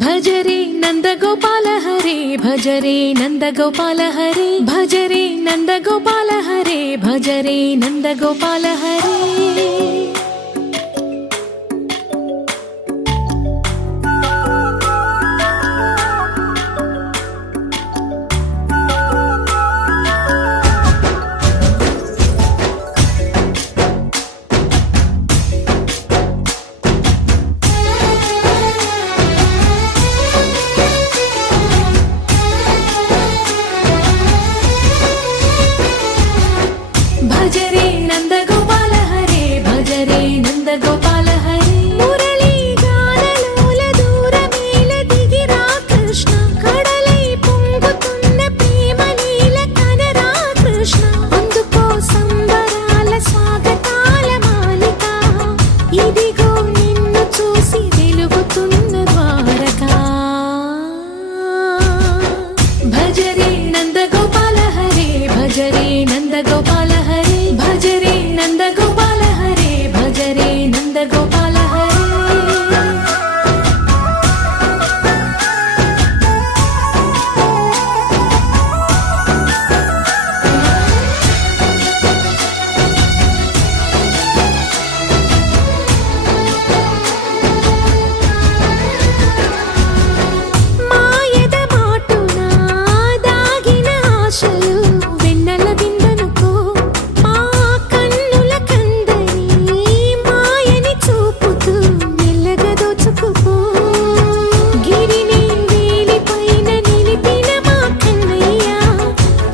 భజరే నందగోపాల హరే భజరే నందగోపాల హరే భజరే నందగోపాల హరే భజరే నందగోపాల హరే భజరే నందగోపాల హరే భజరే నందగోపాల హరే మురళీ గానలోల దూరమేల దిగిరా కృష్ణ కడలై పొంగుతున్న ప్రేమ లీల కనరా కృష్ణ అందుకో సంబరాల స్వాగతాల మాలిక ఇదిగో నిన్ను చూసి వెలుగుతున్న ద్వారకా భజరే నందగోపాల హరే భజరే నందగోపాల హరే భజరే నందగోపాల హరే భజరే నందగోపాల హరే మాయద మాటున దాగిన ఆశలు వెన్నెల దిందనుకో మా కన్నుల కందని మాయని చూపుతూ మెల్లగా దోచుకుపో గిరిని వేలిపైన నిలిపిన మా కన్నయ్య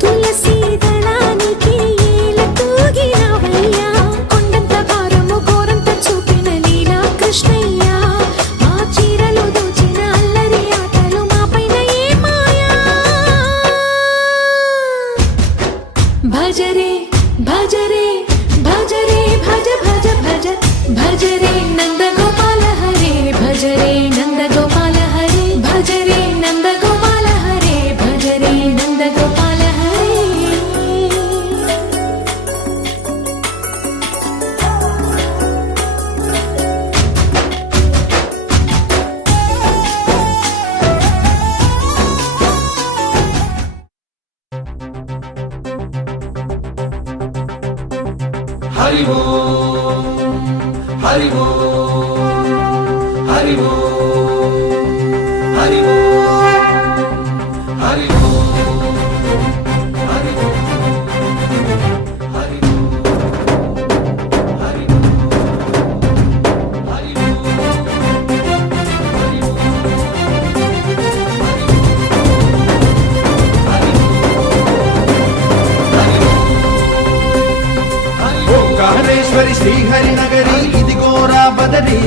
తులసి దళానికి ఏల తూగినవయ్యా కొండంత భారము గోరంత చూపిన లీలా కృష్ణయ్య మా చీరలు దోచిన అల్లరి ఆటలు మా పైన ఏ మాయా భజరే భజరే భజరే భజ భజ భజ భజరే నందగోపాల హరే భజరే నందగోపాల హరే భజరే నందగోపాల హరే భజరే నందగోపాల హరే హరి ఓం హరి ఓం హరి ఓం హరి ఓం హరి ఓం హరి ఓం హరి ఓం హరి ఓంకారేశ్వరి శ్రీహరి నగరి ఇదిగోరా బదరి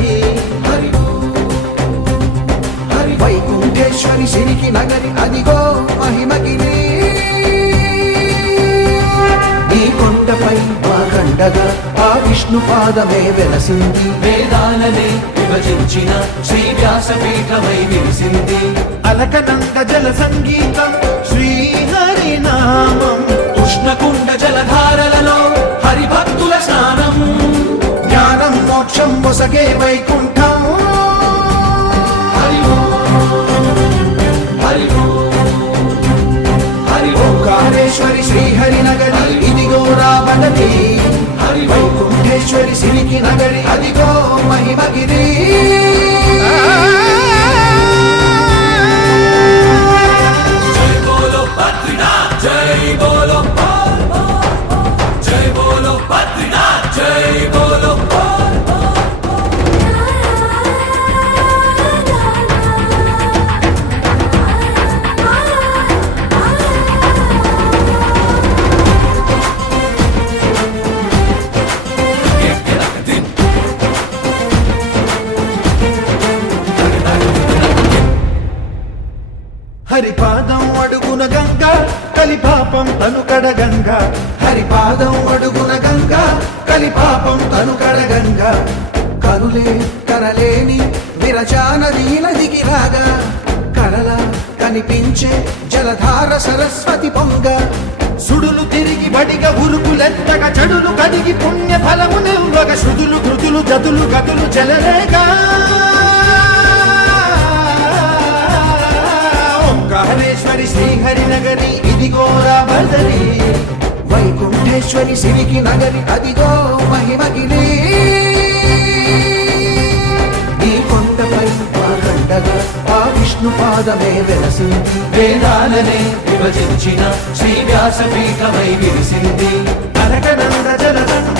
వైకుంఠేశ్వరి సిరికి నగరి అదిగో మహిమగిరి ఈ కొండపై మా కండగా ఆ విష్ణు పాదమే వెలసింది వేదాలనే విభజించిన శ్రీ వ్యాసపీఠమై నిలిసింది అలకనంద జల సంగీతం శ్రీహరి నామం ఉష్ణకుండ జలధారలలో హరిభక్తుల స్నానం జ్ఞానం మోక్షం మొసగే వైకుంఠం హరి ఓం హరి ఓం హరి ఓం ఓంకారేశ్వరి శ్రీహరి నగరి ఇదిగో రాబడది హరి ఓం వైకుంఠేశ్వరి సిరికి నగరి అదిగో మహిమగిరి జై బోలో బద్రీనాథ్ జై బోలో జై బోలో బద్రీనాథ్ జై బోలో హరిపాదం అడుగున గంగా కలిపాపం తను కడగంగా హరిపాదం అడుగున గంగా కలిపాపం తను కడగంగా కనులే కనలేని విరచానదీల దిగిరాగా కలలా కనిపించే జలధార సరస్వతి పొంగ సుడులు తిరిగి బడిగా ఉరుకులెత్తగా చెడులు కడిగి పుణ్య ఫలము నిల్వగ శుదులు కృతులు జతులు గతులు జలరేగా వెంకటేశ్వరి శ్రీహరి నగరి ఇదిగోరా బదరి వైకుంఠేశ్వరి సిరికి నగరి అదిగో మహిమగిరి ఈ కొండపై వాగండగా ఆ విష్ణు పాదమే వెలసింది వేదాలనే విభజించిన శ్రీ వ్యాసపీఠమై విరిసింది కనకనంద జలదండ